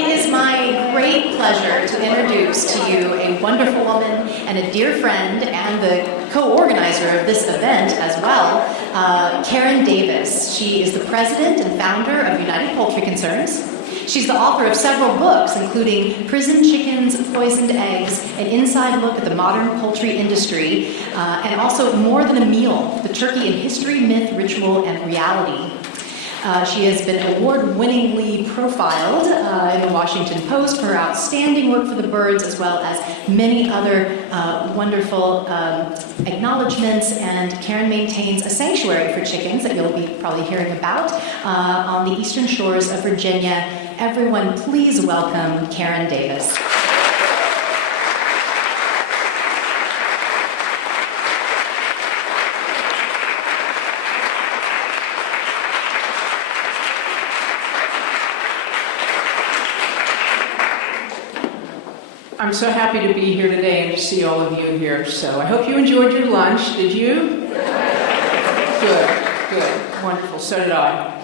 It is my great pleasure to introduce to you a wonderful woman and a dear friend and the co-organizer of this event as well, Karen Davis. She is the president and founder of United Poultry Concerns. She's the author of several books, including Prison Chickens, Poisoned Eggs, an inside look at the modern poultry industry, and also More Than a Meal, the Turkey in History, Myth, Ritual, and Reality. She has been award-winningly profiled in the Washington Post for her outstanding work for the birds, as well as many other wonderful acknowledgments. And Karen maintains a sanctuary for chickens that you'll be probably hearing about on the eastern shores of Virginia. Everyone, please welcome Karen Davis. I'm so happy to be here today and to see all of you here. So I hope you enjoyed your lunch. Did you? Good, wonderful. So did I.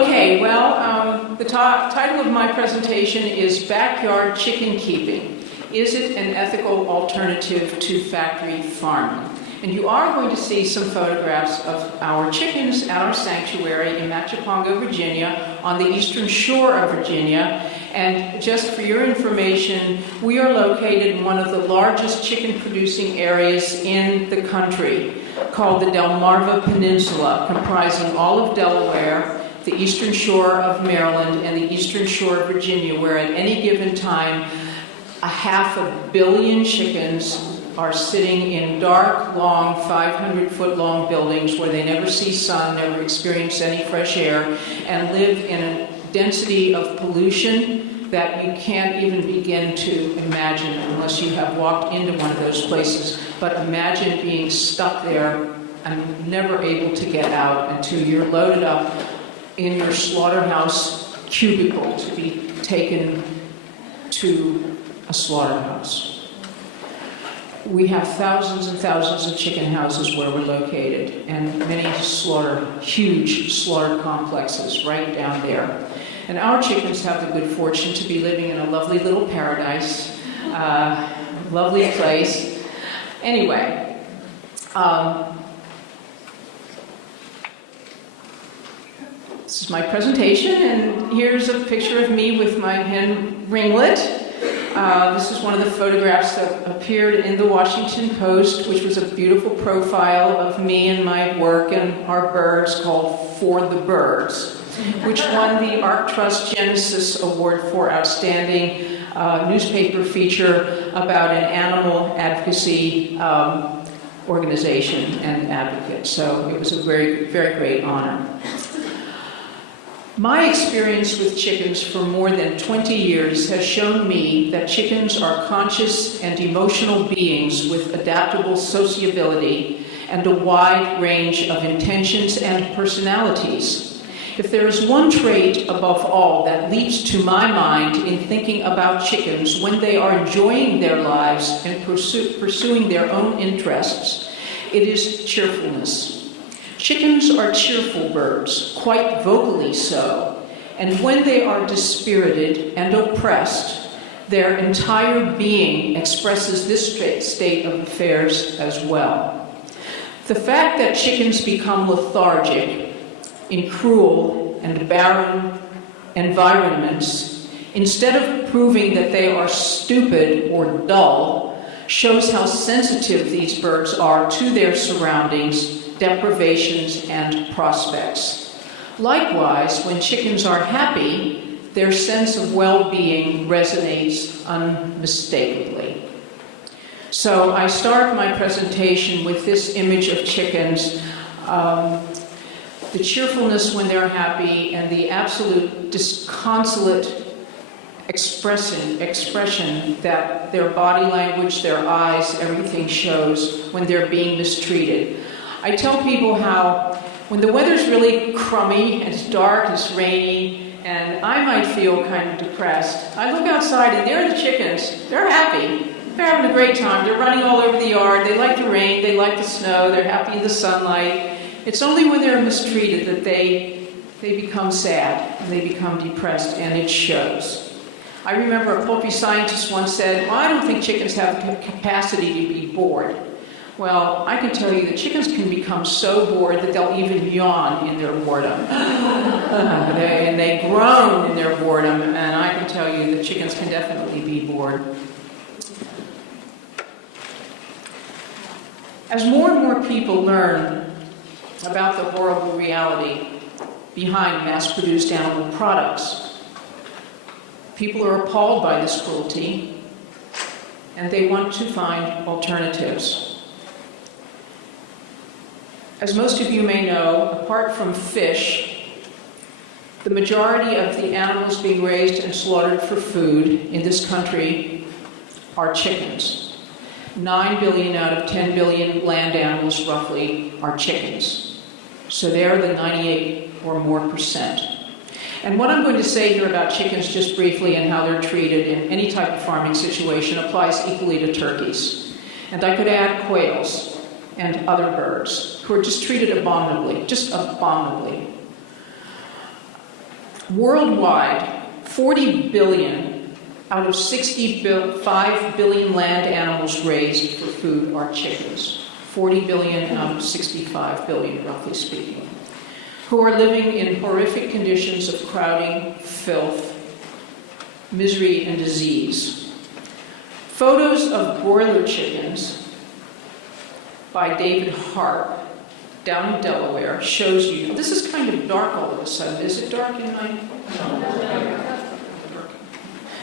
Okay, well, the title of my presentation is Backyard Chicken Keeping. Is it an ethical alternative to factory farming? And you are going to see some photographs of our chickens at our sanctuary in Machipongo, Virginia, on the eastern shore of Virginia. And just for your information, we are located in one of the largest chicken-producing areas in the country, called the Delmarva Peninsula, comprising all of Delaware, the eastern shore of Maryland, and the eastern shore of Virginia, where at any given time, 500 million chickens are sitting in dark, long, 500-foot-long buildings where they never see sun, never experience any fresh air, and live in a density of pollution that you can't even begin to imagine unless you have walked into one of those places. But imagine being stuck there and never able to get out until you're loaded up in your slaughterhouse cubicle to be taken to a slaughterhouse. We have thousands and thousands of chicken houses where we're located, and many huge slaughter complexes right down there. And our chickens have the good fortune to be living in a lovely little paradise, lovely place. Anyway, this is my presentation, and here's a picture of me with my hen ringlet. This is one of the photographs that appeared in the Washington Post, which was a beautiful profile of me and my work and our birds called For the Birds, which won the Art Trust Genesis Award for Outstanding Newspaper Feature about an animal advocacy organization and advocate. So it was a very, very great honor. My experience with chickens for more than 20 years has shown me that chickens are conscious and emotional beings with adaptable sociability and a wide range of intentions and personalities. If there is one trait above all that leaps to my mind in thinking about chickens when they are enjoying their lives and pursuing their own interests, it is cheerfulness. Chickens are cheerful birds, quite vocally so, and when they are dispirited and oppressed, their entire being expresses this state of affairs as well. The fact that chickens become lethargic in cruel and barren environments, instead of proving that they are stupid or dull, shows how sensitive these birds are to their surroundings, deprivations, and prospects. Likewise, when chickens are happy, their sense of well-being resonates unmistakably. So I start my presentation with this image of chickens, the cheerfulness when they're happy, and the absolute disconsolate expression that their body language, their eyes, everything shows when they're being mistreated. I tell people how when the weather's really crummy, and it's dark, it's rainy, and I might feel kind of depressed, I look outside and there are the chickens. They're happy. They're having a great time. They're running all over the yard. They like the rain. They like the snow. They're happy in the sunlight. It's only when they're mistreated that they become sad and they become depressed, and it shows. I remember a poultry scientist once said, well, I don't think chickens have the capacity to be bored. Well, I can tell you that chickens can become so bored that they'll even yawn in their boredom. And they groan in their boredom, and I can tell you that chickens can definitely be bored. As more and more people learn about the horrible reality behind mass-produced animal products, people are appalled by this cruelty, and they want to find alternatives. As most of you may know, apart from fish, the majority of the animals being raised and slaughtered for food in this country are chickens. 9 billion out of 10 billion land animals, roughly, are chickens. So they're the 98 or more percent. And what I'm going to say here about chickens, just briefly, and how they're treated in any type of farming situation applies equally to turkeys. And I could add quails and other birds who are just treated abominably, just abominably. Worldwide, 40 billion out of 65 billion land animals raised for food are chickens. 40 billion out of 65 billion, roughly speaking, who are living in horrific conditions of crowding, filth, misery, and disease. Photos of broiler chickens by David Harp down in Delaware shows you, this is kind of dark all of a sudden. Is it dark in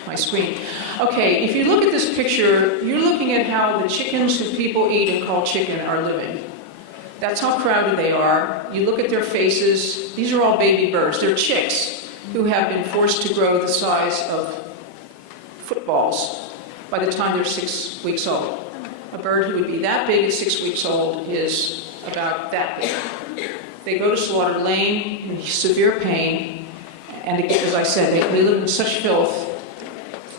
my screen? Okay, if you look at this picture, you're looking at how the chickens who people eat and call chicken are living. That's how crowded they are. You look at their faces. These are all baby birds. They're chicks who have been forced to grow the size of footballs by the time they're 6 weeks old. A bird who would be that big at 6 weeks old is about that big. They go to slaughter lame in severe pain, and as I said, they live in such filth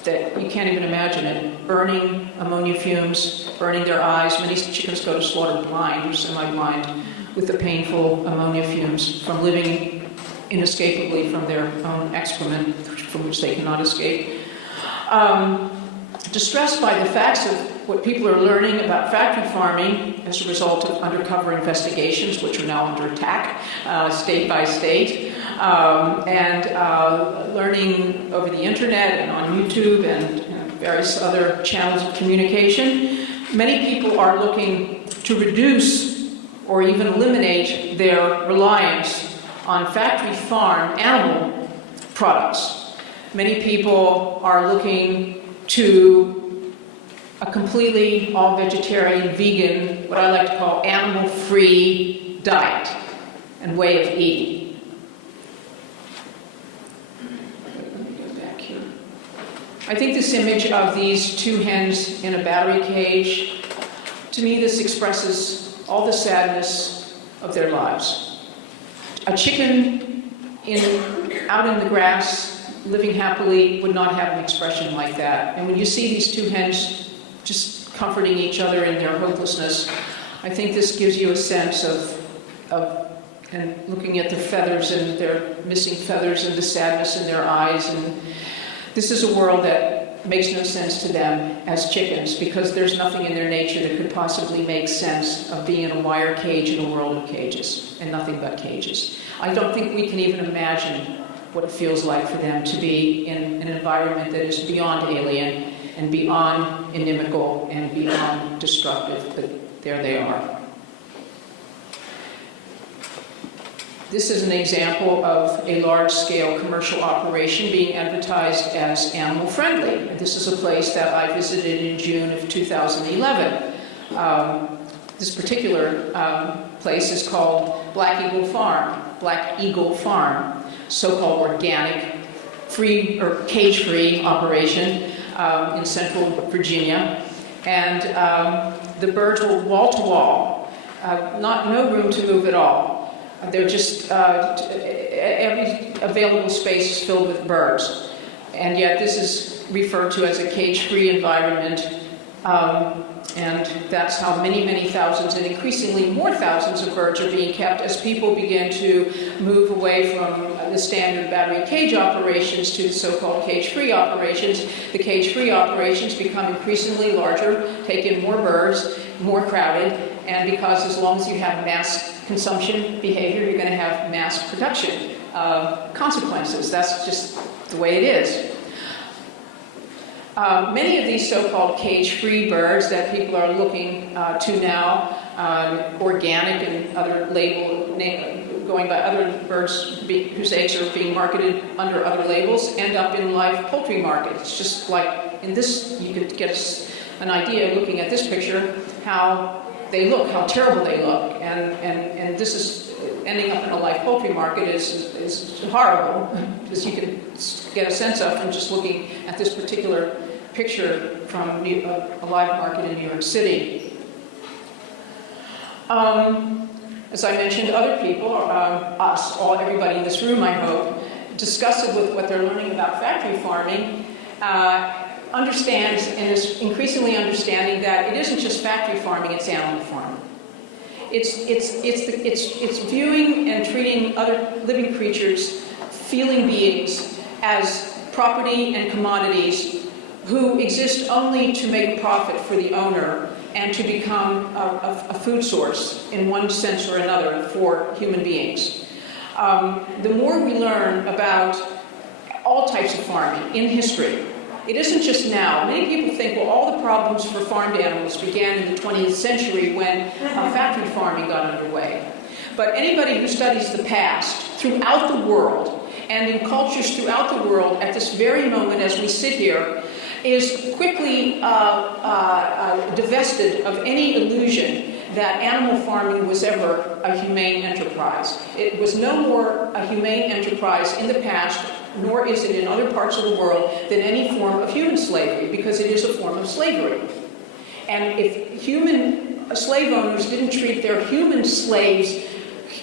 that you can't even imagine it. Burning ammonia fumes, burning their eyes. Many chickens go to slaughter blind or semi-blind with the painful ammonia fumes from living inescapably from their own excrement, from which they cannot escape. Distressed by the facts of what people are learning about factory farming as a result of undercover investigations, which are now under attack state by state, and learning over the internet and on YouTube and various other channels of communication, many people are looking to reduce or even eliminate their reliance on factory farm animal products. Many people are looking to a completely all-vegetarian, vegan, what I like to call animal-free diet and way of eating. Let me go back here. I think this image of these two hens in a battery cage, to me this expresses all the sadness of their lives. A chicken out in the grass, living happily, would not have an expression like that. And when you see these two hens just comforting each other in their hopelessness, I think this gives you a sense of and looking at the feathers and their missing feathers and the sadness in their eyes. And this is a world that makes no sense to them as chickens, because there's nothing in their nature that could possibly make sense of being in a wire cage in a world of cages and nothing but cages. I don't think we can even imagine what it feels like for them to be in an environment that is beyond alien and beyond inimical and beyond destructive, but there they are. This is an example of a large-scale commercial operation being advertised as animal-friendly. This is a place that I visited in June of 2011. This particular place is called Black Eagle Farm, so-called organic, free or cage-free operation in central Virginia. And the birds were wall-to-wall, no room to move at all. They're just, every available space is filled with birds. And yet this is referred to as a cage-free environment And that's how many, many thousands and increasingly more thousands of birds are being kept as people begin to move away from the standard battery cage operations to the so-called cage-free operations. The cage-free operations become increasingly larger, take in more birds, more crowded, and because as long as you have mass consumption behavior, you're going to have mass production consequences. That's just the way it is. Many of these so-called cage-free birds that people are looking to now, organic and other going by other birds whose eggs are being marketed under other labels, end up in live poultry markets. Just like in this, you could get an idea looking at this picture how they look, how terrible they look, and this is ending up in a live poultry market is horrible, as you can get a sense of from just looking at this particular picture from a live market in New York City. As I mentioned, other people, us, everybody in this room, I hope, disgusted with what they're learning about factory farming, understands and is increasingly understanding that it isn't just factory farming, it's animal farming. It's viewing and treating other living creatures, feeling beings, as property and commodities who exist only to make a profit for the owner and to become a food source in one sense or another for human beings. The more we learn about all types of farming in history, it isn't just now. Many people think, well, all the problems for farmed animals began in the 20th century when factory farming got underway. But anybody who studies the past throughout the world and in cultures throughout the world at this very moment as we sit here is quickly divested of any illusion that animal farming was ever a humane enterprise. It was no more a humane enterprise in the past, nor is it in other parts of the world, than any form of human slavery, because it is a form of slavery. And if human slave owners didn't treat their human slaves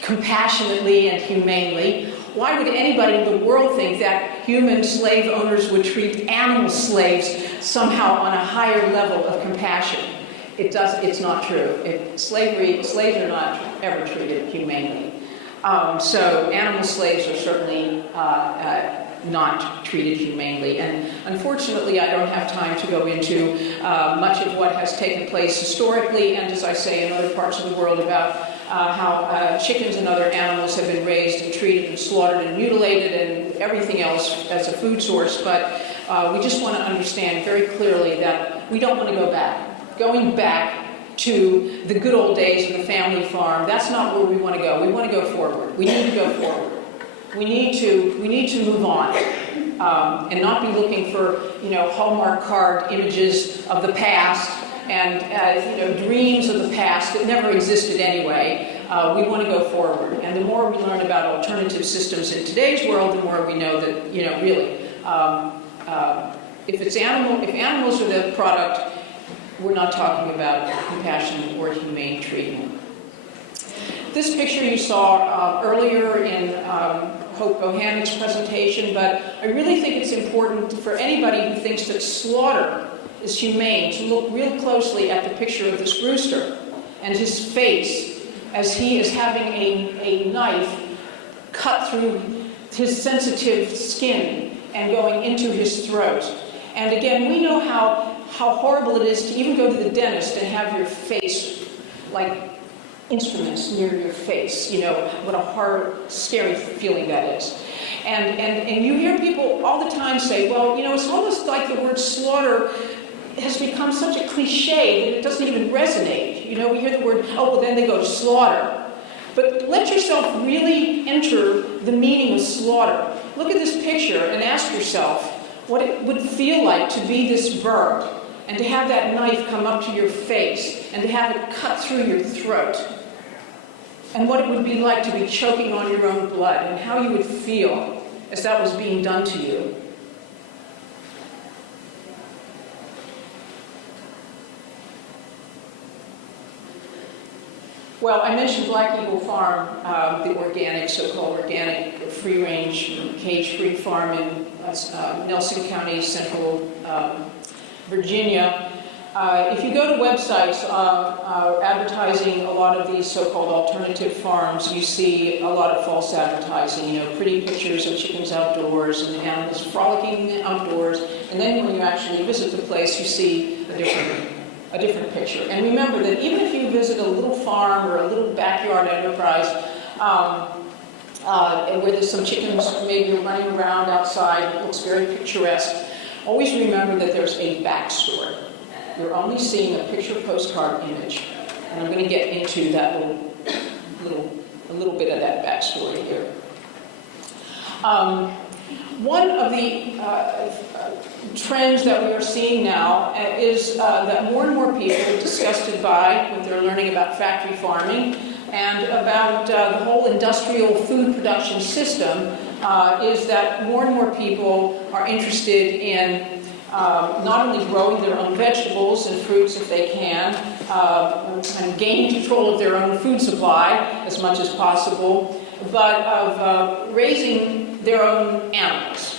compassionately and humanely, why would anybody in the world think that human slave owners would treat animal slaves somehow on a higher level of compassion? It's not true. Slaves are not ever treated humanely. So animal slaves are certainly not treated humanely. And unfortunately, I don't have time to go into much of what has taken place historically and, as I say, in other parts of the world about how chickens and other animals have been raised and treated and slaughtered and mutilated and everything else as a food source. But we just want to understand very clearly that we don't want to go back. Going back to the good old days of the family farm, that's not where we want to go. We want to go forward. We need to go forward. We need to move on and not be looking for, Hallmark card images of the past and, dreams of the past that never existed anyway. We want to go forward. And the more we learn about alternative systems in today's world, the more we know that, really, if animals are the product, we're not talking about compassion or humane treatment. This picture you saw earlier in Hope Bohannick's presentation, but I really think it's important for anybody who thinks that slaughter is humane to look real closely at the picture of this rooster and his face as he is having a knife cut through his sensitive skin and going into his throat. And again, we know how horrible it is to even go to the dentist and have your face, like instruments near your face. What a hard, scary feeling that is. And you hear people all the time say, well, it's almost like the word slaughter has become such a cliche that it doesn't even resonate. We hear the word, oh, well, then they go to slaughter. But let yourself really enter the meaning of slaughter. Look at this picture and ask yourself what it would feel like to be this bird and to have that knife come up to your face and to have it cut through your throat. And what it would be like to be choking on your own blood and how you would feel as that was being done to you. Well, I mentioned Black Eagle Farm, the organic, so-called organic, free-range, cage-free farm in Nelson County, central Virginia. If you go to websites advertising a lot of these so-called alternative farms, you see a lot of false advertising, pretty pictures of chickens outdoors and animals frolicking outdoors, and then when you actually visit the place, you see a different picture. And remember that even if you visit a little farm or a little backyard enterprise, where there's some chickens maybe running around outside, it looks very picturesque, always remember that there's a backstory. You're only seeing a picture postcard image, and I'm going to get into that a little bit of that backstory here. One of the trends that we are seeing now is that more and more people are disgusted by what they're learning about factory farming and about the whole industrial food production system, is that more and more people are interested in not only growing their own vegetables and fruits if they can, and gaining control of their own food supply as much as possible, but of raising their own animals.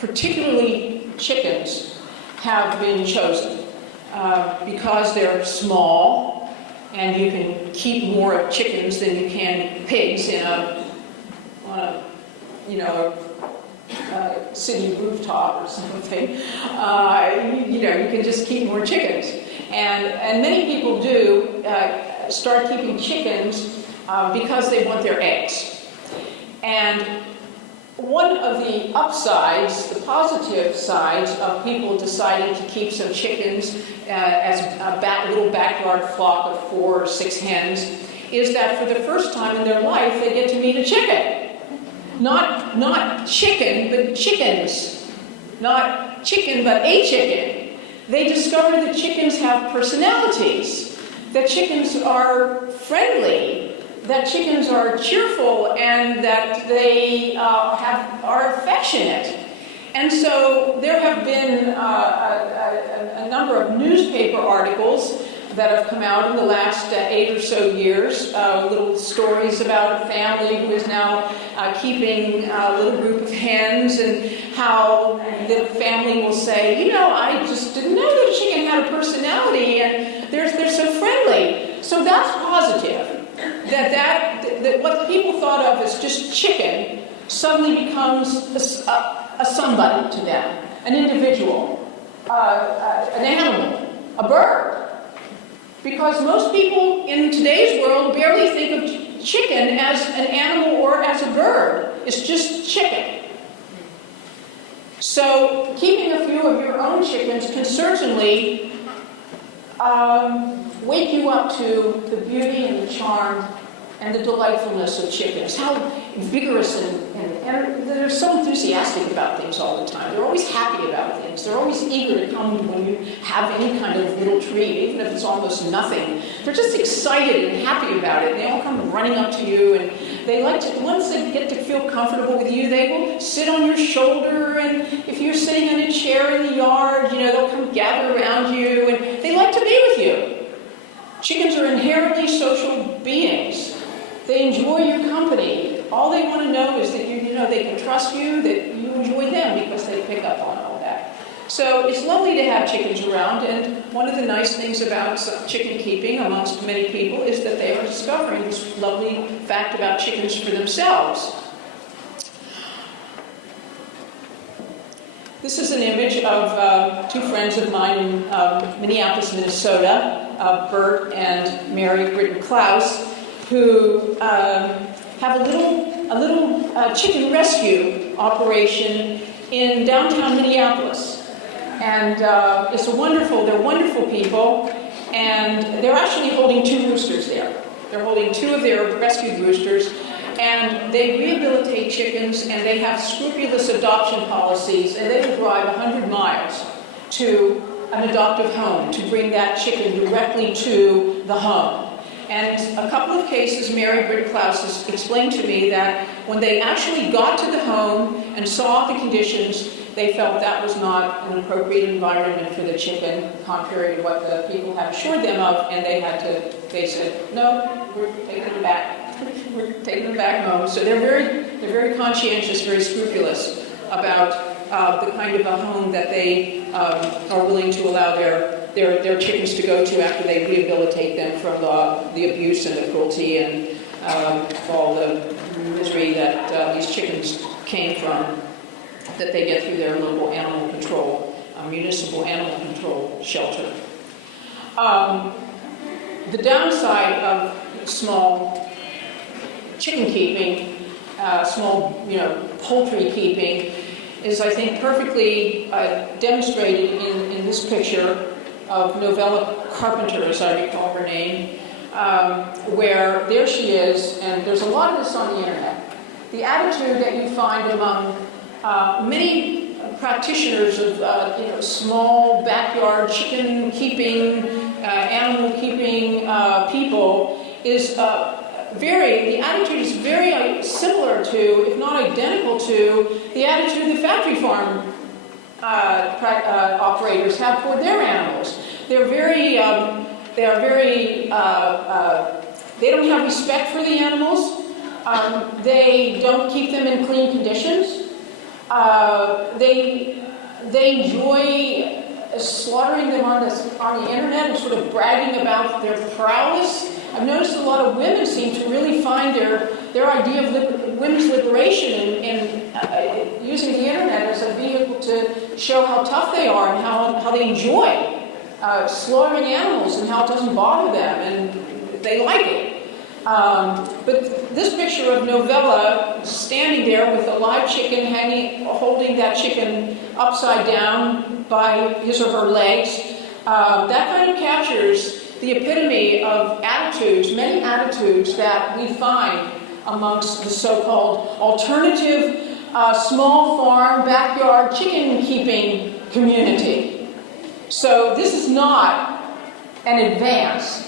Particularly chickens have been chosen because they're small and you can keep more chickens than you can pigs on a city rooftop or something. You can just keep more chickens. And many people do start keeping chickens because they want their eggs. And one of the upsides, the positive sides of people deciding to keep some chickens as a little backyard flock of 4 or 6 hens is that for the first time in their life they get to meet a chicken. Not chicken, but chickens. Not chicken, but a chicken. They discover that chickens have personalities, that chickens are friendly, that chickens are cheerful, and that they are affectionate. And so there have been a number of newspaper articles that have come out in the last 8 or so years, little stories about a family who is now keeping a little group of hens, and how the family will say, I just didn't know that a chicken had a personality, and they're so friendly. So that's positive. That what people thought of as just chicken suddenly becomes a somebody to them, an individual, an animal, a bird. Because most people in today's world barely think of chicken as an animal or as a bird. It's just chicken. So keeping a few of your own chickens can certainly wake you up to the beauty and the charm and the delightfulness of chickens. How vigorous and they're so enthusiastic about things all the time. They're always happy about things. They're always eager to come when you have any kind of little treat, even if it's almost nothing. They're just excited and happy about it. And they all come running up to you, and they like to, once they get to feel comfortable with you, they will sit on your shoulder, and if you're sitting in a chair in the yard, they'll come gather around you, and they like to be with you. Chickens are inherently social beings. They enjoy your company. All they want to know is that they can trust you, that you enjoy them, because they pick up on all that. So it's lovely to have chickens around, and one of the nice things about chicken keeping amongst many people is that they are discovering this lovely fact about chickens for themselves. This is an image of 2 friends of mine in Minneapolis, Minnesota, Bert and Mary Britton Clouse, who have a little chicken rescue operation in downtown Minneapolis. And they're wonderful people, and they're actually holding 2 roosters there. They're holding 2 of their rescued roosters, and they rehabilitate chickens, and they have scrupulous adoption policies, and they will drive 100 miles to an adoptive home to bring that chicken directly to the home. And a couple of cases, Mary Britt Clouse has explained to me that when they actually got to the home and saw the conditions, they felt that was not an appropriate environment for the chicken, contrary to what the people had assured them of, and they said, no, we're taking them back. We're taking them back home. So they're very conscientious, very scrupulous about the kind of a home that they are willing to allow their chickens to go to after they rehabilitate them from the abuse and the cruelty and all the misery that these chickens came from, that they get through their local animal control, municipal animal control shelter. The downside of small chicken keeping, small poultry keeping, is I think perfectly demonstrated in this picture of Novella Carpenter, as I recall her name, where there she is, and there's a lot of this on the internet. The attitude that you find among many practitioners of small backyard chicken keeping, animal keeping people is the attitude is very similar to, if not identical to, the attitude the factory farm operators have toward their animals. They don't have respect for the animals. They don't keep them in clean conditions. They enjoy slaughtering them on the internet and sort of bragging about their prowess. I've noticed a lot of women seem to really find their idea of women's liberation in using the internet as a vehicle to show how tough they are and how they enjoy slaughtering animals and how it doesn't bother them, and they like it. But this picture of Novella standing there with a live chicken holding that chicken upside down by his or her legs, that kind of captures the epitome of attitudes, many attitudes that we find amongst the so-called alternative small farm backyard chicken keeping community. So this is not an advance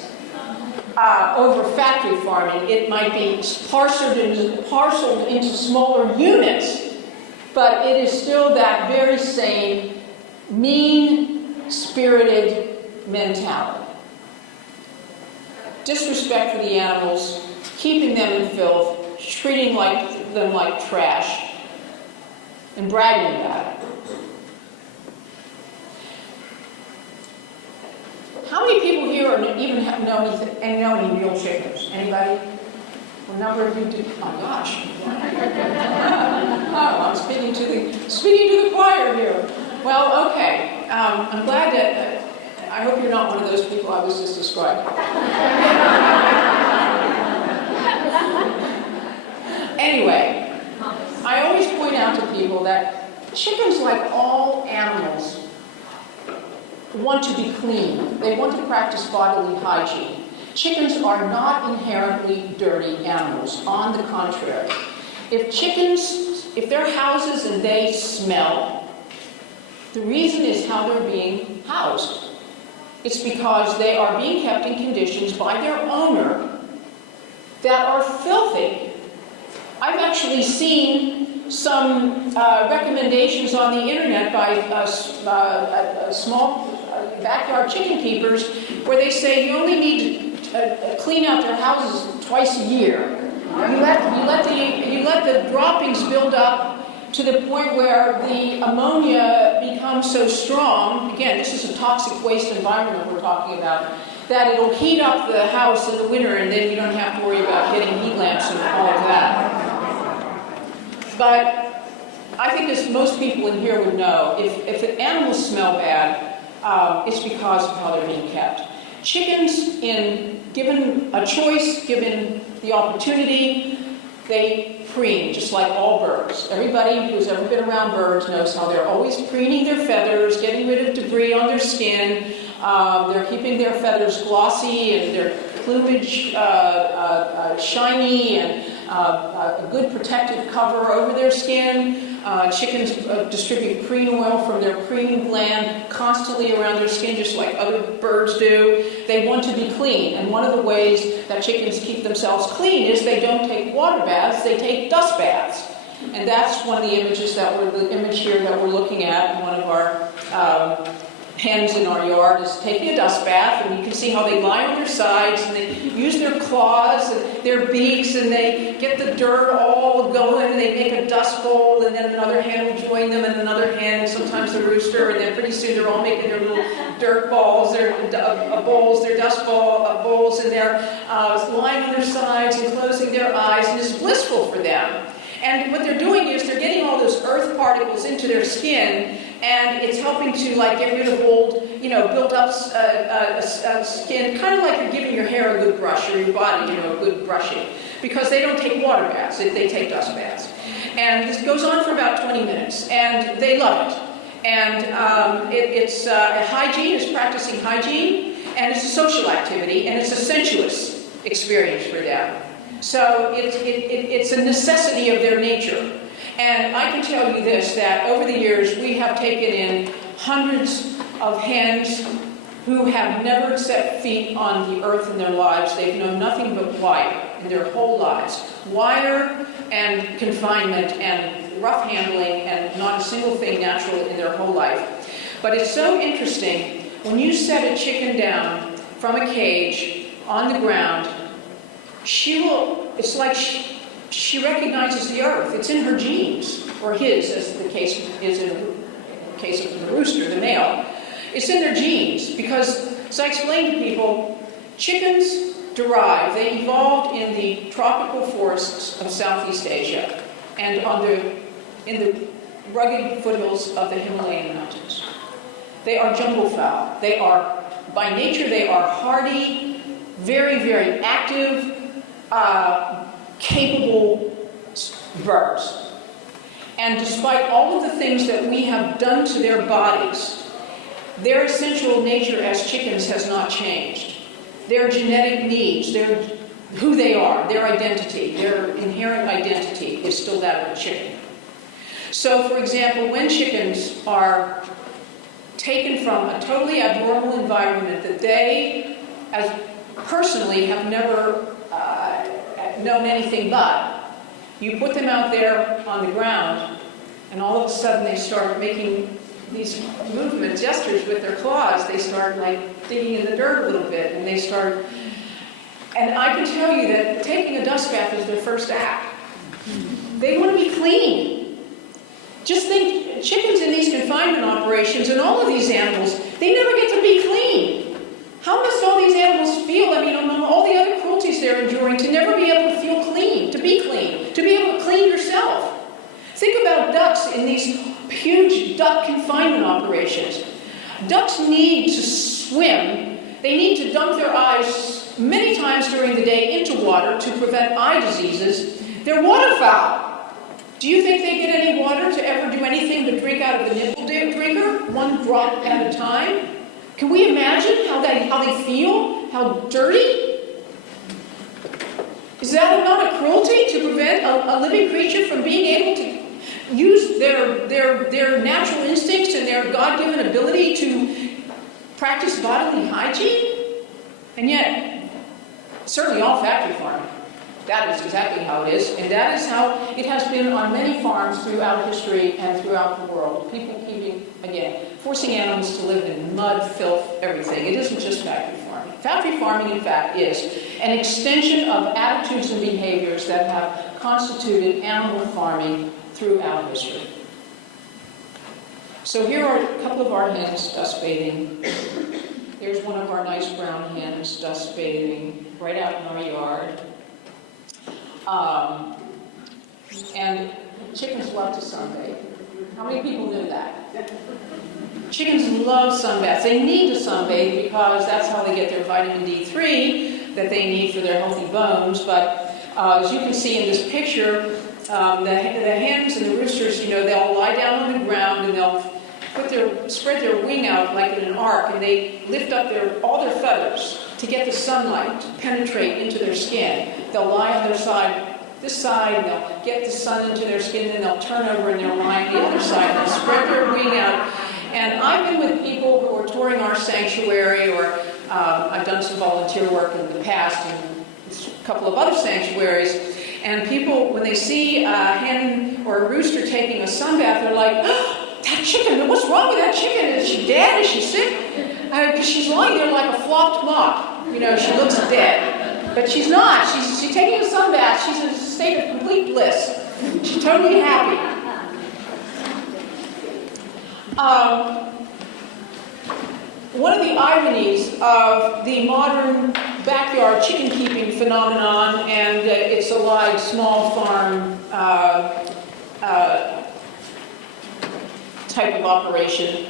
over factory farming. It might be parceled into smaller units, but it is still that very same mean-spirited mentality. Disrespect for the animals, keeping them in filth, treating them like trash, and bragging about it. How many people here know any real chickens? Anybody? A number of you do. Oh my gosh! Oh, I'm speaking to the choir here. Well, okay. I'm glad that. I hope you're not one of those people I was just describing. Anyway, I always point out to people that chickens, like all animals, want to be clean. They want to practice bodily hygiene. Chickens are not inherently dirty animals. On the contrary, if their houses and they smell, the reason is how they're being housed. It's because they are being kept in conditions by their owner that are filthy. I've actually seen some recommendations on the internet by small backyard chicken keepers where they say you only need to clean out their houses twice a year. You let the droppings build up to the point where the ammonia becomes so strong, again, this is a toxic waste environment we're talking about, that it'll heat up the house in the winter, and then you don't have to worry about getting heat lamps and all of that. But I think, as most people in here would know, if the animals smell bad, it's because of how they're being kept. Chickens, given a choice, given the opportunity, they preen, just like all birds. Everybody who's ever been around birds knows how they're always preening their feathers, getting rid of debris on their skin. They're keeping their feathers glossy and their plumage shiny and a good protective cover over their skin. Chickens distribute preen oil from their preen gland constantly around their skin, just like other birds do. They want to be clean, and one of the ways that chickens keep themselves clean is they don't take water baths, they take dust baths. And that's one of the images the image here that we're looking at, one of our hens in our yard is taking a dust bath, and you can see how they lie on their sides, and they use their claws and their beaks, and they get the dirt all going, and they make a dust bowl, and then another hen will join them, and another hen, and sometimes the rooster, and then pretty soon they're all making their little dirt balls, their bowls, their dust bowls, and they're lying on their sides and closing their eyes, and it's blissful for them. And what they're doing is they're getting all those earth particles into their skin, and it's helping to get rid of old, build up skin, kind of like you're giving your hair a good brush or your body, a good brushing, because they don't take water baths, they take dust baths. And this goes on for about 20 minutes, and they love it. And it's hygiene, it's practicing hygiene, and it's a social activity, and it's a sensuous experience for them. So it's a necessity of their nature. And I can tell you this, that over the years we have taken in hundreds of hens who have never set feet on the earth in their lives. They've known nothing but wire in their whole lives. Wire and confinement and rough handling and not a single thing natural in their whole life. But it's so interesting, when you set a chicken down from a cage on the ground, it's like she recognizes the earth. It's in her genes, or his, as the case is in the case of the rooster, the male. It's in their genes, because, as I explained to people, chickens they evolved in the tropical forests of Southeast Asia and in the rugged foothills of the Himalayan mountains. They are jungle fowl. By nature, they are hardy, very, very active, capable birds. And despite all of the things that we have done to their bodies, their essential nature as chickens has not changed. Their genetic needs, who they are, their identity, their inherent identity is still that of a chicken. So, for example, when chickens are taken from a totally abnormal environment that they, as personally, have never known anything but, you put them out there on the ground, and all of a sudden they start making these movements, gestures with their claws. They start digging in the dirt a little bit, and and I can tell you that taking a dust bath is their first act. They want to be clean. Just think, chickens in these confinement operations and all of these animals, they never get to be clean. How must all these animals feel, among all the other cruelties they're enduring, to never be able to feel clean, to be able to clean yourself? Think about ducks in these huge duck confinement operations. Ducks need to swim. They need to dunk their eyes many times during the day into water to prevent eye diseases. They're waterfowl. Do you think they get any water to ever do anything but drink out of the nipple drinker, one drop at a time? Can we imagine how they feel? How dirty? Is that not a cruelty to prevent a living creature from being able to use their natural instincts and their God-given ability to practice bodily hygiene? And yet, certainly all factory farming, that is exactly how it is, and that is how it has been on many farms throughout history and throughout the world. People forcing animals to live in mud, filth, everything. It isn't just factory farming. Factory farming, in fact, is an extension of attitudes and behaviors that have constituted animal farming throughout history. So here are a couple of our hens dust bathing. There's one of our nice brown hens dust bathing right out in our yard. And chickens love to sunbathe. How many people knew that? Chickens love sunbaths. They need to sunbathe because that's how they get their vitamin D3 that they need for their healthy bones. But as you can see in this picture, the hens and the roosters, they'll lie down on the ground and they'll spread their wing out like in an arc, and they lift up all their feathers to get the sunlight to penetrate into their skin. They'll lie on their side, this side, and they'll get the sun into their skin, and they'll turn over and they'll lie on the other side, and they'll spread their wing out. And I've been with people who are touring our sanctuary, or I've done some volunteer work in the past in a couple of other sanctuaries, and people, when they see a hen or a rooster taking a sunbath, they're like, oh, that's that chicken, what's wrong with that chicken? Is she dead? Is she sick? Because she's lying there like a flopped mop. You know, she looks dead. But she's not. She's taking a sunbath. She's in a state of complete bliss. She's totally happy. One of the ironies of the modern backyard chicken keeping phenomenon and its allied small farm type of operation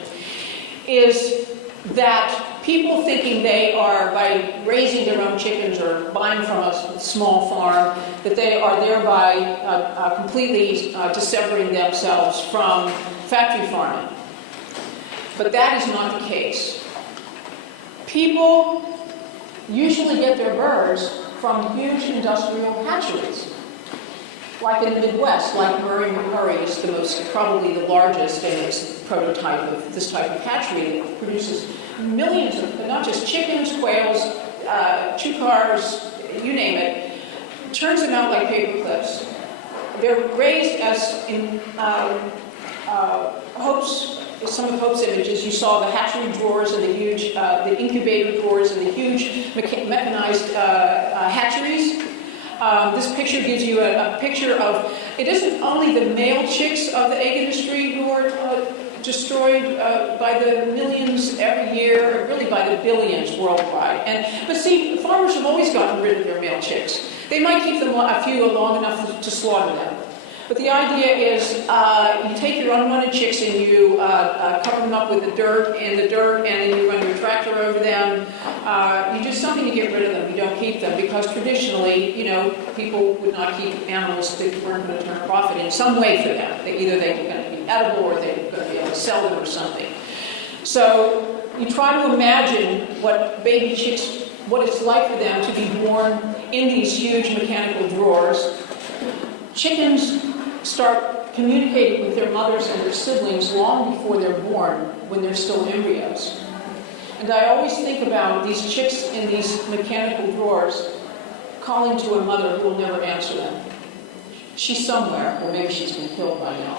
is that people thinking they are, by raising their own chickens or buying from a small farm, that they are thereby completely dissevering themselves from factory farming. But that is not the case. People usually get their birds from huge industrial hatcheries. Like in the Midwest, like Murray is the most, probably the largest and it's prototype of this type of hatchery that produces millions of, not just chickens, quails, chukars, you name it, turns them out like paper clips. They're raised as in some of Hope's images. You saw the hatchery drawers and the huge, the incubator drawers and the huge mechanized hatcheries. This picture gives you a picture of, it isn't only the male chicks of the egg industry who are destroyed by the millions every year, or really by the billions worldwide. But see, farmers have always gotten rid of their male chicks. They might keep them a few long enough to slaughter them. But the idea is you take your unwanted chicks and you cover them up with the dirt, and then you run your tractor over them. You do something to get rid of them. You don't keep them because traditionally, you know, people would not keep animals that weren't going to turn a profit in some way for them. Either they were going to be edible or they were going to be able to sell them or something. So you try to imagine what baby chicks, what it's like for them to be born in these huge mechanical drawers. Chickens start communicating with their mothers and their siblings long before they're born, when they're still embryos. And I always think about these chicks in these mechanical drawers calling to a mother who will never answer them. She's somewhere, or maybe she's been killed by now.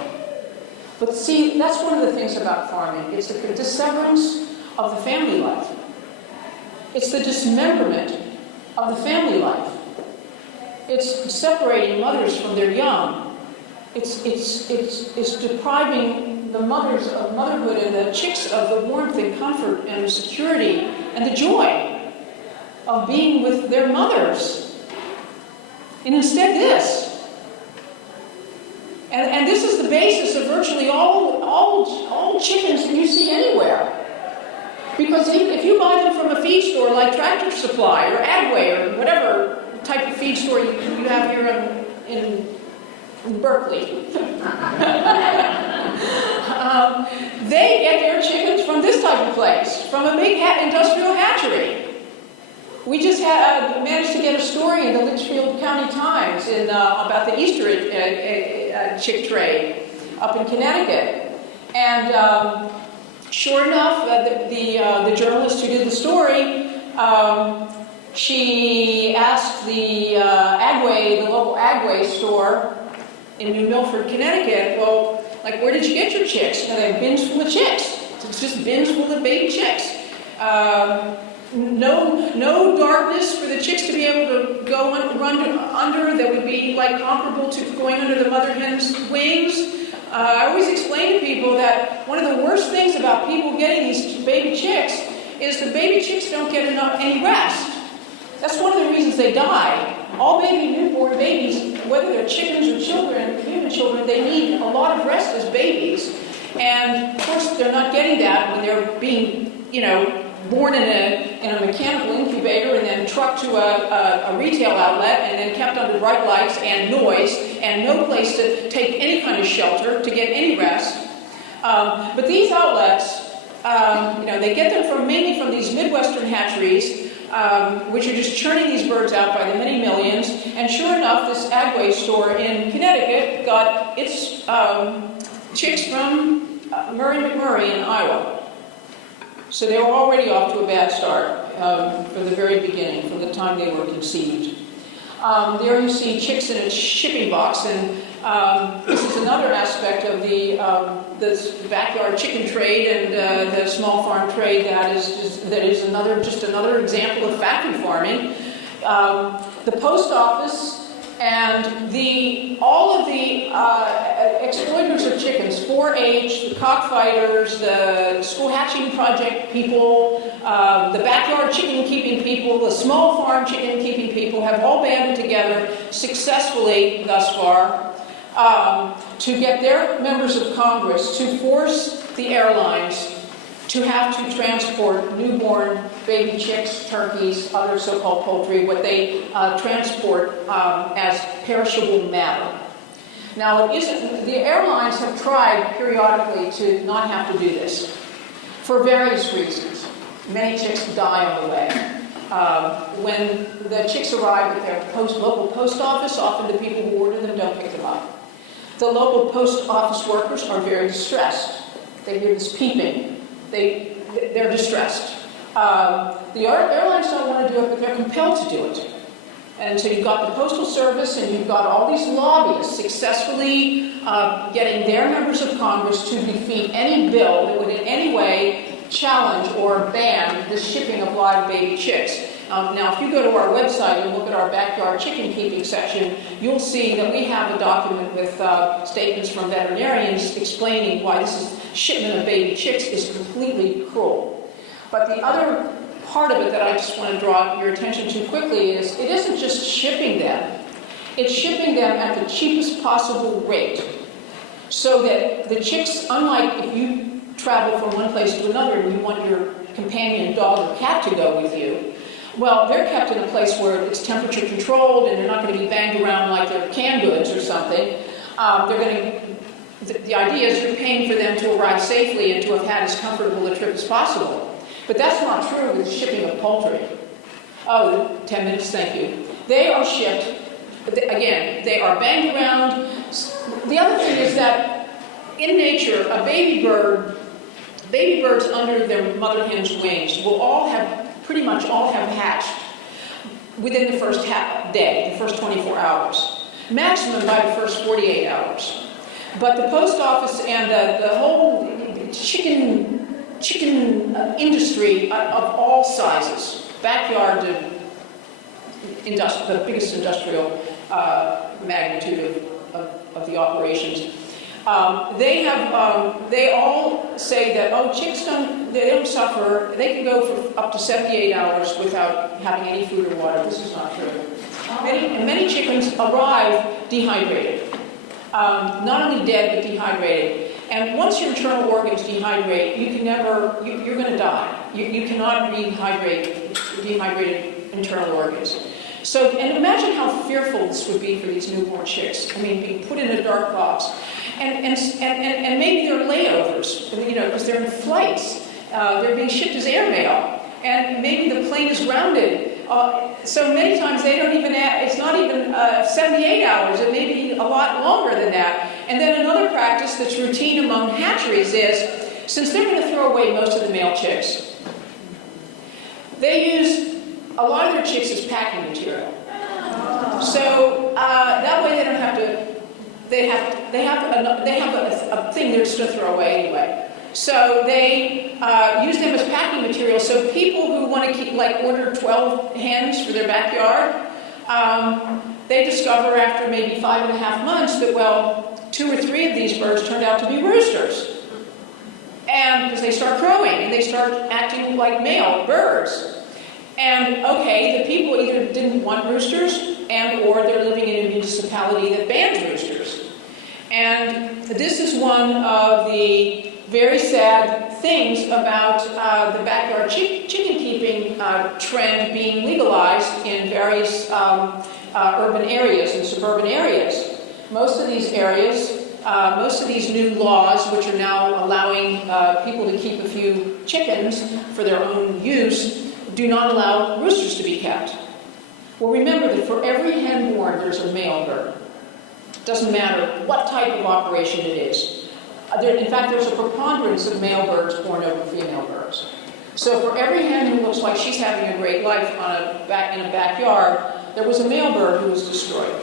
But see, that's one of the things about farming. It's the disseverance of the family life. It's the dismemberment of the family life. It's separating mothers from their young. It's depriving the mothers of motherhood and the chicks of the warmth and comfort and security and the joy of being with their mothers. And instead this. And this is the basis of virtually all chickens that you see anywhere. Because if you buy them from a feed store like Tractor Supply or Agway or whatever type of feed store you have here in Berkeley, they get their chickens from this type of place, from a big industrial hatchery. We just managed to get a story in the Litchfield County Times about the Easter chick trade up in Connecticut. And sure enough, the journalist who did the story, she asked the local Agway store in New Milford, Connecticut, well, like, where did you get your chicks? And they have bins full of chicks. It's just bins full of baby chicks. No darkness for the chicks to be able to go run under that would be like comparable to going under the mother hen's wings. I always explain to people that one of the worst things about people getting these baby chicks is the baby chicks don't get any rest. That's one of the reasons they die. All newborn babies, whether they're chickens or children, human children, they need a lot of rest as babies. And of course, they're not getting that when they're being, born in a mechanical incubator and then trucked to a retail outlet and then kept under bright lights and noise and no place to take any kind of shelter to get any rest. But these outlets, they get them mainly from these Midwestern hatcheries, which are just churning these birds out by the many millions. And sure enough, this Agway store in Connecticut got its chicks from Murray McMurray in Iowa. So they were already off to a bad start from the very beginning, from the time they were conceived. There you see chicks in a shipping box, and This is another aspect of this backyard chicken trade and the small farm trade that is another example of factory farming. The post office and all of the exploiters of chickens, 4-H, the cockfighters, the school hatching project people, the backyard chicken keeping people, the small farm chicken keeping people have all banded together successfully thus far to get their members of Congress to force the airlines to have to transport newborn baby chicks, turkeys, other so-called poultry, what they transport as perishable matter. Now, the airlines have tried periodically to not have to do this for various reasons. Many chicks die on the way. When the chicks arrive at their local post office, often the people who order them don't pick them up. The local post office workers are very distressed. They hear this peeping. They're distressed. The airlines don't want to do it, but they're compelled to do it. And so you've got the Postal Service and you've got all these lobbyists successfully getting their members of Congress to defeat any bill that would in any way challenge or ban the shipping of live baby chicks. Now, if you go to our website and look at our backyard chicken keeping section, you'll see that we have a document with statements from veterinarians explaining why this shipment of baby chicks is completely cruel. But the other part of it that I just want to draw your attention to quickly is it isn't just shipping them. It's shipping them at the cheapest possible rate so that the chicks, unlike if you travel from one place to another and you want your companion dog or cat to go with you, well, they're kept in a place where it's temperature controlled and they're not going to be banged around like they're canned goods or something. The idea is you're paying for them to arrive safely and to have had as comfortable a trip as possible. But that's not true with shipping of poultry. Oh, 10 minutes, thank you. They are shipped, again, they are banged around. The other thing is that in nature, a baby birds under their mother hen's wings will pretty much all have hatched within the first day, the first 24 hours. Maximum by the first 48 hours. But the post office and the whole chicken industry of all sizes, backyard to the biggest industrial magnitude of the operations, they all say that chicks don't suffer. They can go for up to 78 hours without having any food or water. This is not true. Many chickens arrive dehydrated. Not only dead, but dehydrated. And once your internal organs dehydrate, you're going to die. You cannot rehydrate dehydrated internal organs. So, and imagine how fearful this would be for these newborn chicks. I mean, being put in a dark box. And maybe they're layovers, because they're in flights. They're being shipped as airmail. And maybe the plane is grounded. So many times they don't even, it's not even 78 hours, it may be a lot longer than that. And then another practice that's routine among hatcheries is, since they're going to throw away most of the male chicks, they use a lot of their chicks as packing material. So that way they don't have to, they have a thing they're just going to throw away anyway. So they use them as packing material. So people who want to keep, order 12 hens for their backyard, they discover after maybe 5.5 months that, 2 or 3 of these birds turned out to be roosters. And because they start crowing and they start acting like male birds. And the people either didn't want roosters or they're living in a municipality that bans roosters. And this is one of the very sad things about the backyard chicken keeping trend being legalized in various urban areas and suburban areas. Most of these areas, most of these new laws, which are now allowing people to keep a few chickens for their own use, do not allow roosters to be kept. Well, remember that for every hen born, there's a male bird. It doesn't matter what type of operation it is. In fact, there's a preponderance of male birds born over female birds. So for every hen who looks like she's having a great life in a backyard, there was a male bird who was destroyed.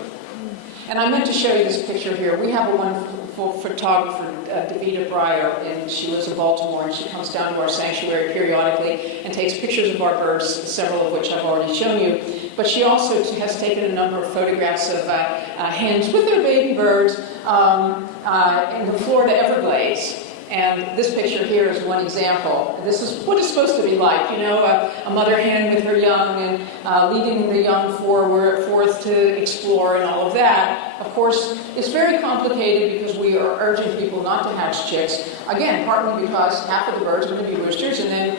And I meant to show you this picture here. We have a wonderful photographer, Davida Breier, and she lives in Baltimore, and she comes down to our sanctuary periodically and takes pictures of our birds, several of which I've already shown you. But she also has taken a number of photographs of hens with their baby birds in the Florida Everglades. And this picture here is one example. This is what it's supposed to be like, you know, a mother hen with her young and leading the young forth to explore and all of that. Of course, it's very complicated because we are urging people not to hatch chicks. Again, partly because half of the birds are going to be roosters, and then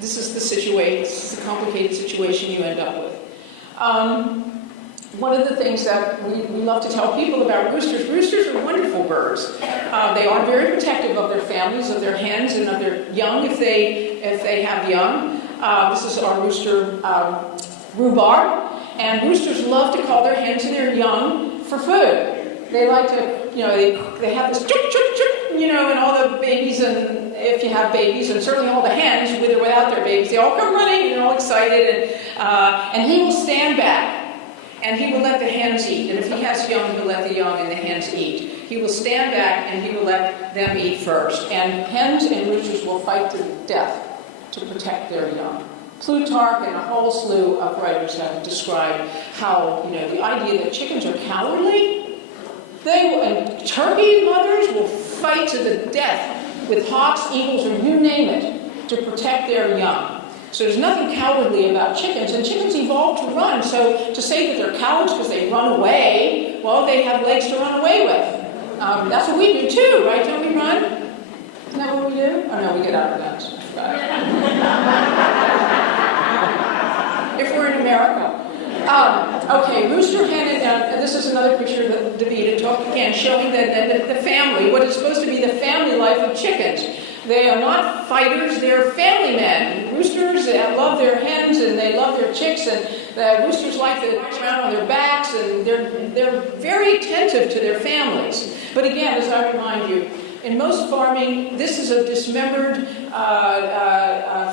this is the situation. This is the complicated situation you end up with. One of the things that we love to tell people about roosters are wonderful birds. They are very protective of their families, of their hens, and of their young if they have young. This is our rooster, Rhubarb. And roosters love to call their hens and their young for food. They like to, they have this chuk, chuk, chuk, and all the babies, and if you have babies, and certainly all the hens, with or without their babies, they all come running and all excited, and he will stand back. And he will let the hens eat. And if he has young, he'll let the young and the hens eat. He will stand back and he will let them eat first. And hens and roosters will fight to death to protect their young. Plutarch and a whole slew of writers have described how, the idea that chickens are cowardly, and turkey mothers will fight to the death with hawks, eagles, or you name it, to protect their young. So there's nothing cowardly about chickens, and chickens evolved to run. So to say that they're cowards because they run away, well, they have legs to run away with. That's what we do too, right? Don't we run? Isn't that what we do? Oh no, we get out of guns. If we're in America. Okay, rooster hen, and this is another picture that Davida took, again, showing the family, what is supposed to be the family life of chickens. They are not fighters, they're family men. Roosters love their hens and they love their chicks, and the roosters like to march around on their backs, and they're very attentive to their families. But again, as I remind you, in most farming, this is a dismembered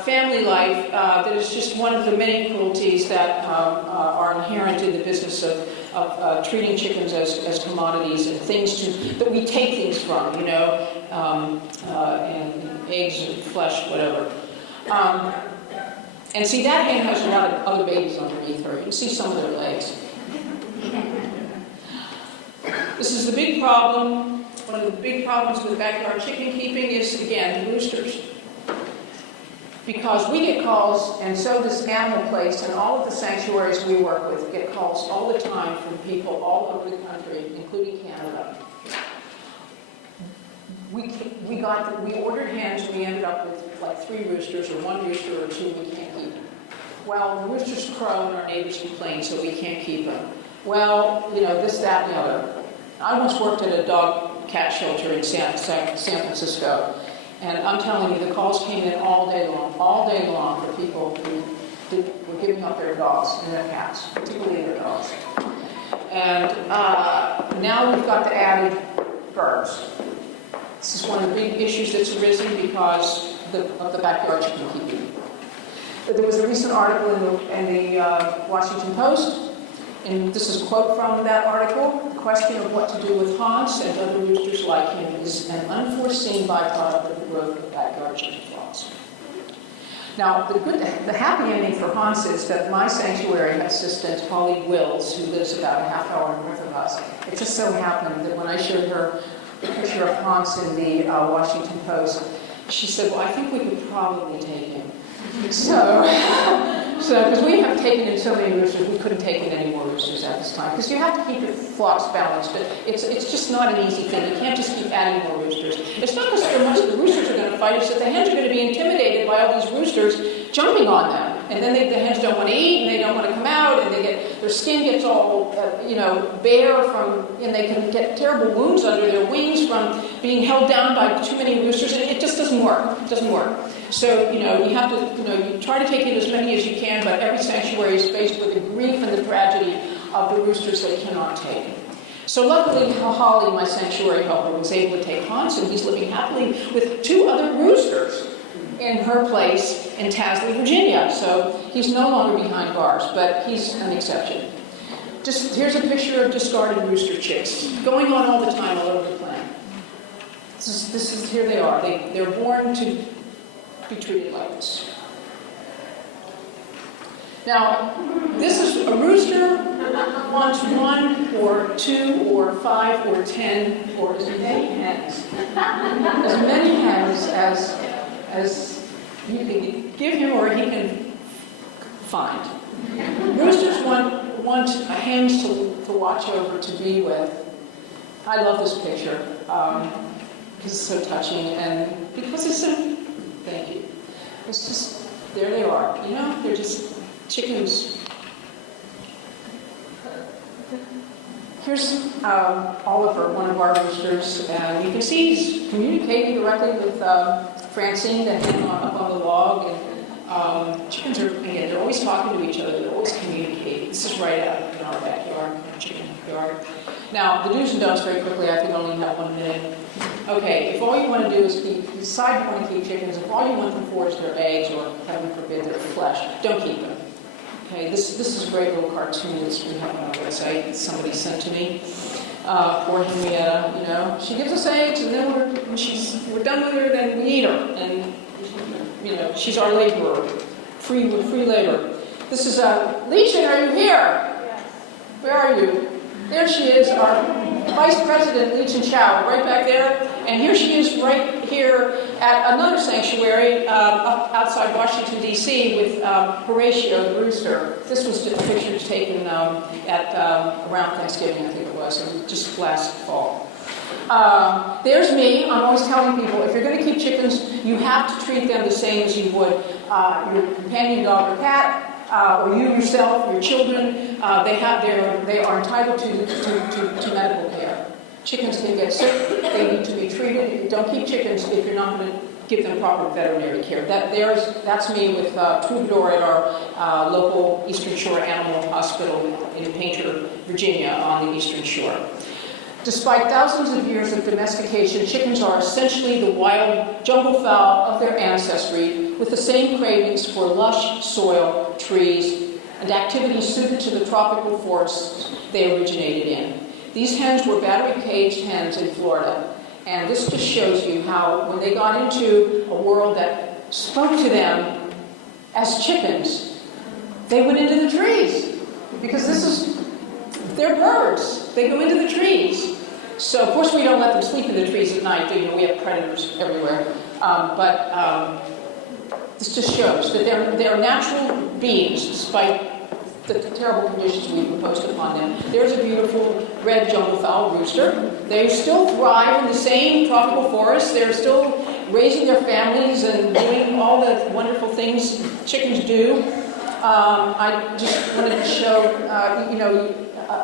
family life that is just one of the many cruelties that are inherent in the business of treating chickens as commodities and things that we take things from, and eggs and flesh, whatever. And see, that hen has a lot of other babies underneath her. You can see some of their legs. This is the big problem. One of the big problems with backyard chicken keeping is, again, the roosters. Because we get calls, and so does Animal Place, and all of the sanctuaries we work with get calls all the time from people all over the country, including Canada. We ordered hens, we ended up with like 3 roosters, or 1 rooster, or 2 we can't keep. Well, the roosters crow and our neighbors complain, so we can't keep them. Well, this, that, and the other. I once worked at a dog-cat shelter in San Francisco, and I'm telling you, the calls came in all day long for people who were giving up their dogs and their cats, particularly their dogs. And now we've got the added birds. This is one of the big issues that's arisen because of the backyard chicken keeping. But there was a recent article in the Washington Post, and this is a quote from that article: "The question of what to do with Hans and other roosters like him is an unforeseen byproduct of the growth of backyard chicken flocks." Now, the happy ending for Hans is that my sanctuary assistant, Holly Wills, who lives about a half hour north of us, it just so happened that when I showed her the picture of Hans in the Washington Post, she said, "Well, I think we could probably take him." So, because we have taken in so many roosters, we couldn't take in any more roosters at this time. Because you have to keep your flocks balanced. It's just not an easy thing. You can't just keep adding more roosters. It's not because so much the roosters are going to fight, it's that the hens are going to be intimidated by all these roosters jumping on them. And then the hens don't want to eat, and they don't want to come out, and their skin gets all, bare and they can get terrible wounds under their wings from being held down by too many roosters. And it just doesn't work. It doesn't work. So, you have to, you try to take in as many as you can, but every sanctuary is faced with the grief and the tragedy of the roosters they cannot take. So luckily, Holly, my sanctuary helper, was able to take Hans, and he's living happily with 2 other roosters in her place in Tasley, Virginia. So he's no longer behind bars, but he's an exception. here's a picture of discarded rooster chicks, going on all the time all over the planet. Here they are. They're born to be treated like this. Now, this is a rooster wants 1 or 2 or 5 or 10 or as many hens. As many hens as you can give him or he can find. Roosters want hens to watch over, to be with. I love this picture because it's so touching and because it's so, thank you. It's just, there they are, you know, they're just chickens. Here's Oliver, one of our roosters, and you can see he's communicating directly with Francine, the hen up on the log. And chickens are, again, they're always talking to each other, they're always communicating. This is right out in our backyard, our chicken yard. Now, the do's and don'ts very quickly, I think I only have 1 minute. Okay, if all you want to do is decide you want to keep chickens, if all you want them for is their eggs, or heaven forbid, their flesh, don't keep them. Okay, this is a great little cartoon that we have on our website that somebody sent to me. Poor Henrietta, you know, she gives us eggs, and then when we're done with her, then we eat her, and you know, she's our laborer, free labor. This is Liqin, are you here? Yes. Where are you? There she is, our Vice President, Liqin Chow, right back there. And here she is right here at another sanctuary up outside Washington, D.C. with Horatio, the rooster. This was a picture taken at around Thanksgiving, I think it was, just last fall. There's me. I'm always telling people, if you're going to keep chickens, you have to treat them the same as you would your companion dog or cat, or you yourself, your children. They are entitled to medical care. Chickens can get sick. They need to be treated. Don't keep chickens if you're not going to give them proper veterinary care. That's me with Troubadour at our local Eastern Shore Animal Hospital in Painter, Virginia, on the Eastern Shore. Despite thousands of years of domestication, chickens are essentially the wild jungle fowl of their ancestry, with the same cravings for lush soil, trees, and activities suited to the tropical forests they originated in. These hens were battery-caged hens in Florida, and this just shows you how when they got into a world that spoke to them as chickens, they went into the trees, because they're birds. They go into the trees. So, of course, we don't let them sleep in the trees at night. You know, we have predators everywhere. But this just shows that they're natural beings, despite the terrible conditions we've imposed upon them. There's a beautiful red jungle fowl rooster. They still thrive in the same tropical forests. They're still raising their families and doing all the wonderful things chickens do. I just wanted to show,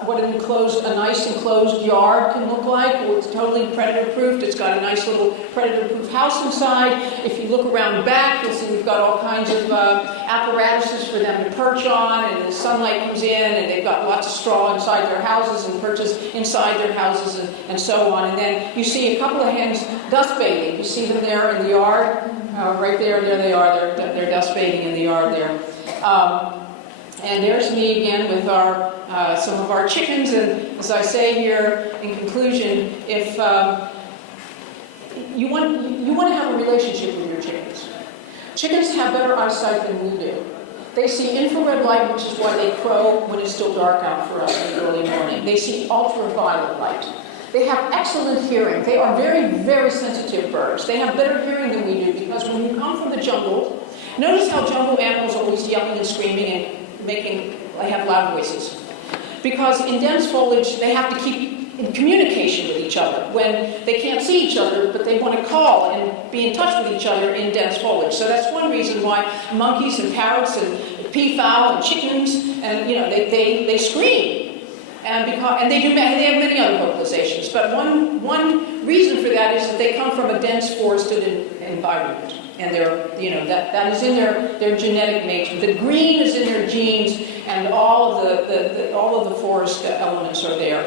what a nice enclosed yard can look like. It's totally predator-proofed. It's got a nice little predator-proof house inside. If you look around back, you'll see we've got all kinds of apparatuses for them to perch on, and the sunlight comes in, and they've got lots of straw inside their houses and perches inside their houses and so on. And then you see a couple of hens dust bathing. You see them there in the yard, right there. There they are. They're dust bathing in the yard there. And there's me again with some of our chickens. And as I say here in conclusion, if you want to have a relationship with your chickens. Chickens have better eyesight than we do. They see infrared light, which is why they crow when it's still dark out for us in the early morning. They see ultraviolet light. They have excellent hearing. They are very, very sensitive birds. They have better hearing than we do, because when you come from the jungle, notice how jungle animals are always yelling and screaming and they have loud voices. Because in dense foliage, they have to keep in communication with each other when they can't see each other, but they want to call and be in touch with each other in dense foliage. So that's one reason why monkeys and parrots and peafowl and chickens, and they scream. And they have many other vocalizations. But one reason for that is that they come from a dense forested environment. And that is in their genetic makeup. The green is in their genes, and all of the forest elements are there.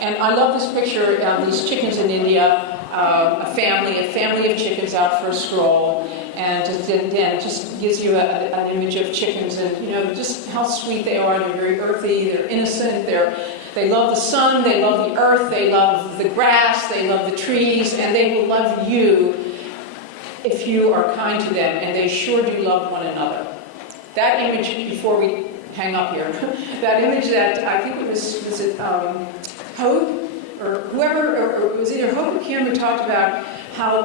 And I love this picture of these chickens in India, a family of chickens out for a stroll, And again, it just gives you an image of chickens and, just how sweet they are. They're very earthy, they're innocent, they love the sun, they love the earth, they love the grass, they love the trees, and they will love you if you are kind to them, and they sure do love one another. That image, before we hang up here, that image that I think it was it Hope, or whoever, or it was either Hope or Kim who talked about how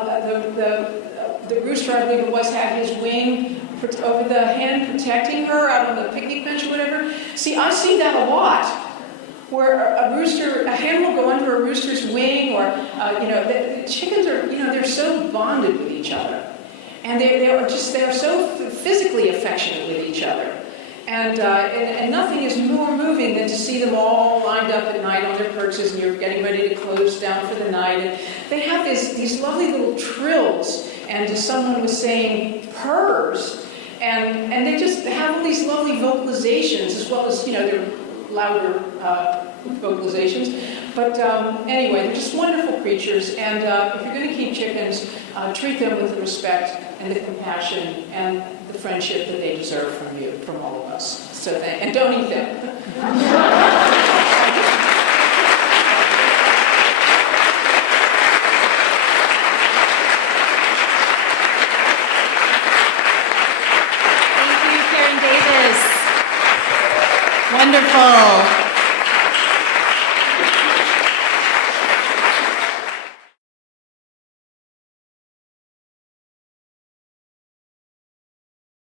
the rooster, I believe it was, had his wing over the hen protecting her out on the picnic bench or whatever. See, I see that a lot, where a hen will go under a rooster's wing, or, the chickens are, they're so bonded with each other. And they are so physically affectionate with each other. And nothing is more moving than to see them all lined up at night on their perches, and you're getting ready to close down for the night. And they have these lovely little trills, and someone was saying purrs, and they just have all these lovely vocalizations, as well as, their louder vocalizations. But anyway, they're just wonderful creatures, and if you're going to keep chickens, treat them with the respect and the compassion and the friendship that they deserve from you, from all of us. So and don't eat them. Wonderful.